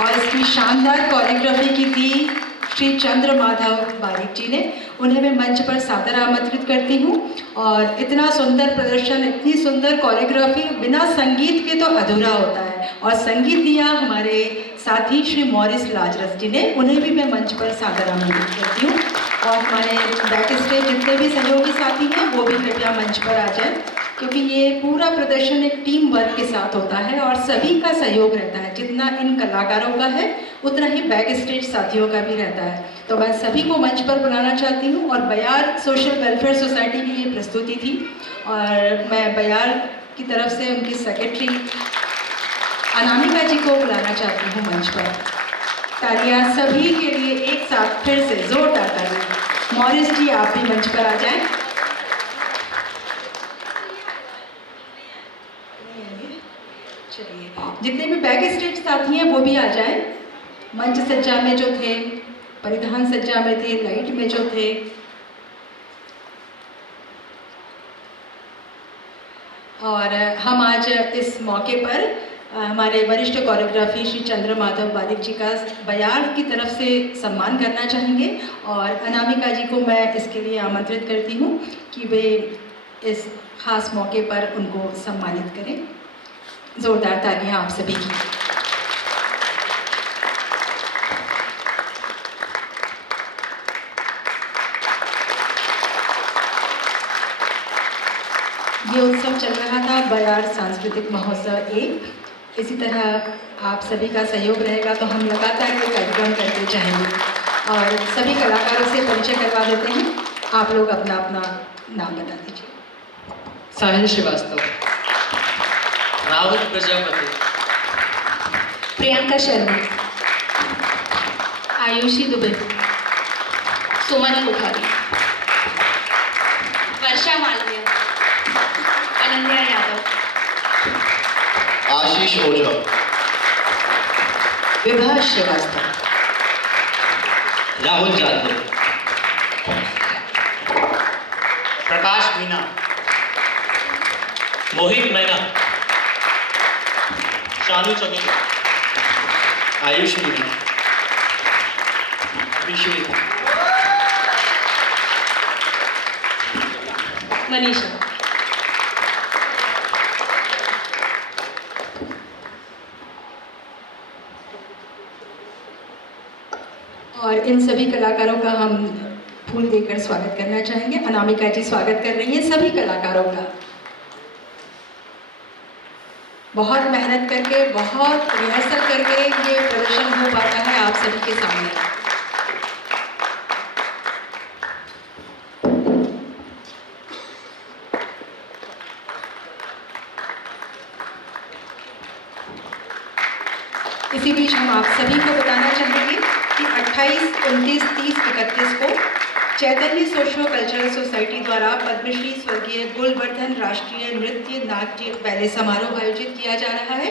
और इसकी शानदार कोरियोग्राफी की थी श्री चंद्र माधव बारिक जी ने। उन्हें मैं मंच पर सादर आमंत्रित करती हूँ। और इतना सुंदर प्रदर्शन, इतनी सुंदर कोरियोग्राफी बिना संगीत के तो अधूरा होता है। और संगीत दिया हमारे साथी श्री मॉरिस लाजरस जी ने, उन्हें भी मैं मंच पर सादर आमंत्रित करती हूँ। और हमारे बैक स्टेज जितने भी सहयोगी साथी हैं वो भी कृपया मंच पर आ जाएं। क्योंकि ये पूरा प्रदर्शन एक टीम वर्क के साथ होता है और सभी का सहयोग रहता है। जितना इन कलाकारों का है उतना ही बैक स्टेज साथियों का भी रहता है। तो मैं सभी को मंच पर बुलाना चाहती हूँ और बयार सोशल वेलफेयर सोसाइटी की ये प्रस्तुति थी और मैं बयार की तरफ से उनकी सेक्रेटरी अनामिका जी को बुलाना चाहती हूँ मंच पर। तालियां सभी के लिए एक साथ फिर से जोरदार तालियां। मॉरिस जी आप भी मंच पर आ जाएं। चलिए, जितने भी बैक स्टेज साथी हैं वो भी आ जाएं। मंच सज्जा में जो थे, परिधान सज्जा में थे, लाइट में जो थे, और हम आज इस मौके पर हमारे वरिष्ठ कोरियोग्राफी श्री चंद्र माधव बारिक जी का बयार की तरफ से सम्मान करना चाहेंगे और अनामिका जी को मैं इसके लिए आमंत्रित करती हूँ कि वे इस खास मौके पर उनको सम्मानित करें। जोरदार तालियां आप सभी की। ये उत्सव चल रहा था बयार सांस्कृतिक महोत्सव 1। इसी तरह आप सभी का सहयोग रहेगा तो हम लगातार ये कार्यक्रम करते जाएंगे और सभी कलाकारों से परिचय करवा देते हैं। आप लोग अपना अपना नाम बता दीजिए। साहिल श्रीवास्तव, राहुल प्रजापति, प्रियंका शर्मा, आयुषी दुबे, सुमन कोठारी, वर्षा मालवीय, अनन्या यादव, आशीष ओझा, विभा श्रीवास्तव, राहुल जाधव, प्रकाश मीना, मोहित मैना, शानू चौकीदार, आयुष मीना, विश्व, मनीषा। और इन सभी कलाकारों का हम फूल देकर स्वागत करना चाहेंगे। अनामिका जी स्वागत कर रही हैं सभी कलाकारों का। बहुत मेहनत करके, बहुत रिहर्सल करके ये प्रदर्शन हो पाता है आप सभी के सामने। इसी बीच हम आप सभी को बताना चाहेंगे कि 28, 29, 30, 31 को चैतन्य सोशो कल्चरल सोसाइटी द्वारा पद्मश्री स्वर्गीय गुलवर्धन राष्ट्रीय नृत्य नाट्य बैले समारोह आयोजित किया जा रहा है।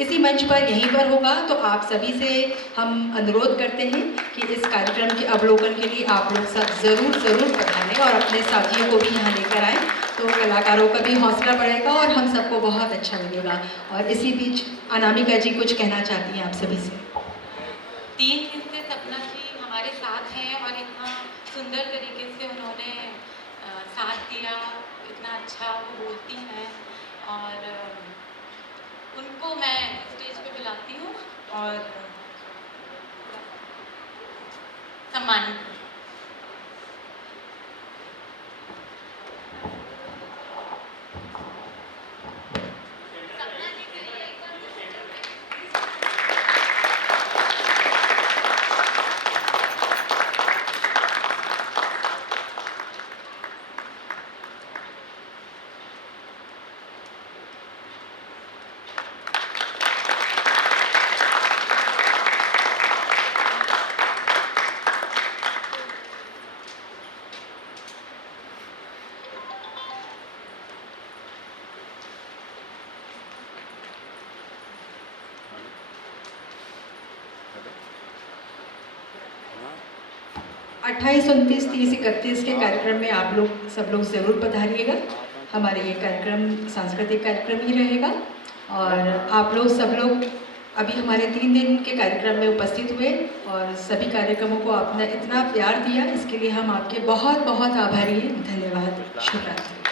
इसी मंच पर यहीं पर होगा, तो आप सभी से हम अनुरोध करते हैं कि इस कार्यक्रम के अवलोकन के लिए आप लोग सब ज़रूर पधारें और अपने साथियों को भी यहाँ लेकर आएँ, तो कलाकारों का भी हौसला बढ़ेगा और हम सबको बहुत अच्छा लगेगा। और इसी बीच अनामिका जी कुछ कहना चाहती हैं आप सभी से। 3 दिन से सपना जी हमारे साथ हैं और इतना सुंदर तरीके से उन्होंने साथ दिया, इतना अच्छा वो बोलती हैं और उनको मैं स्टेज पे बुलाती हूँ और सम्मानित। अट्ठाईस, 29, 30, 31 के कार्यक्रम में आप लोग सब लोग ज़रूर पधारिएगा। हमारे ये कार्यक्रम सांस्कृतिक कार्यक्रम ही रहेगा और आप लोग सब लोग अभी हमारे 3 दिन के कार्यक्रम में उपस्थित हुए और सभी कार्यक्रमों को आपने इतना प्यार दिया, इसके लिए हम आपके बहुत बहुत आभारी हैं। धन्यवाद। शुभ रात्रि।